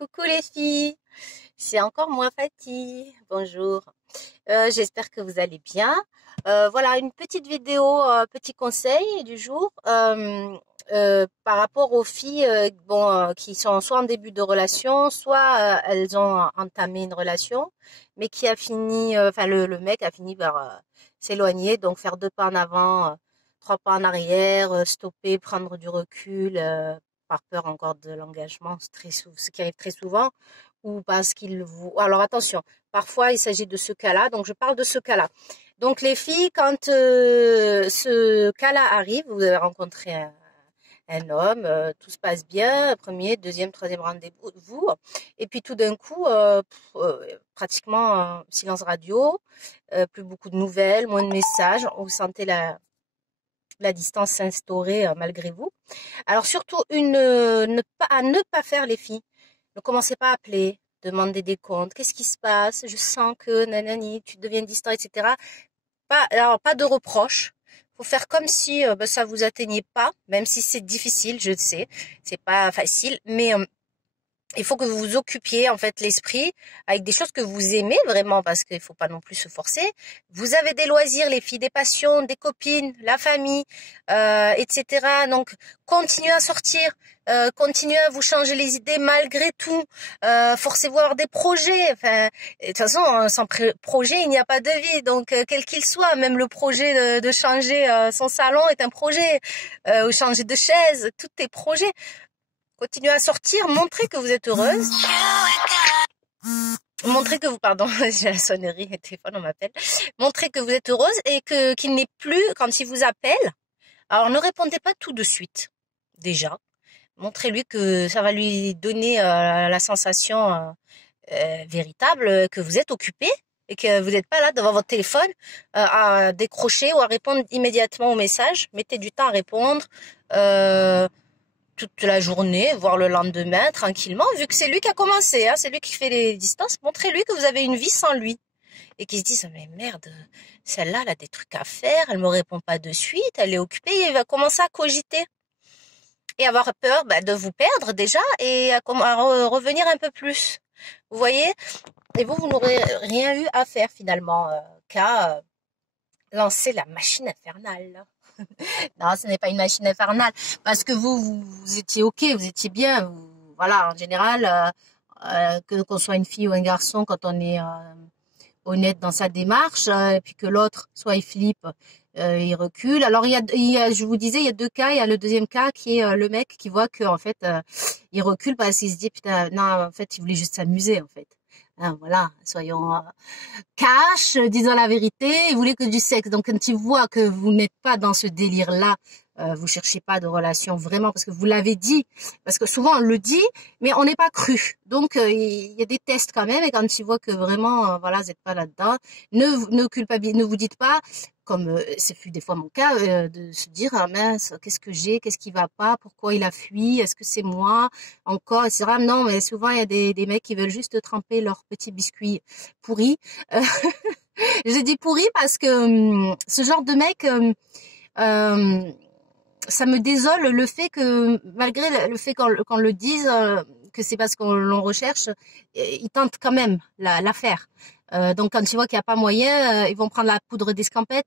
Coucou les filles, c'est encore moi Fatih. Bonjour. J'espère que vous allez bien. Voilà une petite vidéo, petit conseil du jour par rapport aux filles qui sont soit en début de relation, soit elles ont entamé une relation, mais qui a fini, enfin le mec a fini par s'éloigner, donc faire deux pas en avant, trois pas en arrière, stopper, prendre du recul. Par peur encore de l'engagement, ce qui arrive très souvent, ou parce qu'il vous... Alors attention, parfois il s'agit de ce cas-là, donc je parle de ce cas-là. Donc les filles, quand ce cas-là arrive, vous avez rencontré un homme, tout se passe bien, premier, deuxième, troisième rendez-vous, et puis tout d'un coup, pratiquement silence radio, plus beaucoup de nouvelles, moins de messages, vous sentez la distance s'instaurer malgré vous. Alors surtout, à ne pas faire les filles. Ne commencez pas à appeler, demander des comptes. Qu'est-ce qui se passe? Je sens que nanani, tu deviens distant, etc. Pas de reproches. Faut faire comme si ça vous atteignait pas, même si c'est difficile, je le sais. C'est pas facile, mais il faut que vous vous occupiez en fait l'esprit avec des choses que vous aimez vraiment, parce qu'il faut pas non plus se forcer. Vous avez des loisirs, les filles, des passions, des copines, la famille, etc. Donc continuez à sortir, continuez à vous changer les idées malgré tout. Forcez-vous à avoir des projets. Enfin, de toute façon, sans projet, il n'y a pas de vie. Donc quel qu'il soit, même le projet de changer son salon est un projet, ou changer de chaise, tout est projet. Continuez à sortir, montrez que vous êtes heureuse. Montrez que vous, pardon, j'ai la sonnerie, le téléphone, on m'appelle. Montrez que vous êtes heureuse et qu'il n'est plus, quand il vous appelle, alors ne répondez pas tout de suite, déjà. Montrez-lui que ça va lui donner la sensation véritable que vous êtes occupé et que vous n'êtes pas là devant votre téléphone à décrocher ou à répondre immédiatement au message. Mettez du temps à répondre. Toute la journée, voire le lendemain, tranquillement, vu que c'est lui qui a commencé, hein, c'est lui qui fait les distances, montrez-lui que vous avez une vie sans lui. Et qu'il se dise, mais merde, celle-là, elle a des trucs à faire, elle me répond pas de suite, elle est occupée, et il va commencer à cogiter. Et avoir peur de vous perdre déjà, et à revenir un peu plus. Vous voyez? Et vous n'aurez rien eu à faire finalement, qu'à lancer la machine infernale. Non, ce n'est pas une machine infernale, parce que vous étiez ok, vous étiez bien. Voilà, en général, qu'on soit une fille ou un garçon, quand on est honnête dans sa démarche, et puis que l'autre, soit il flippe, il recule. Alors je vous disais, il y a deux cas. Il y a le deuxième cas qui est le mec qui voit que en fait, il recule parce qu'il se dit putain, non, en fait, il voulait juste s'amuser en fait. Hein, voilà, soyons cash, disons la vérité, il voulait que du sexe. Donc quand il voit que vous n'êtes pas dans ce délire-là, vous cherchez pas de relation vraiment, parce que vous l'avez dit, parce que souvent on le dit, mais on n'est pas cru. Donc il y a des tests quand même, et quand il voit que vraiment, voilà, vous n'êtes pas là-dedans, ne culpabilisez, ne vous dites pas, comme c'est fut des fois mon cas, de se dire ah mince, qu'est-ce que j'ai, qu'est-ce qui va pas, pourquoi il a fui, est-ce que c'est moi encore, etc. Non, mais souvent il y a des mecs qui veulent juste tremper leurs petits biscuits pourris. Je dis pourris parce que ce genre de mec, ça me désole le fait que, malgré le fait qu'on le dise, que c'est parce qu'on l'on recherche, ils tentent quand même l'affaire. Donc quand ils voient qu'il n'y a pas moyen, ils vont prendre la poudre d'escampette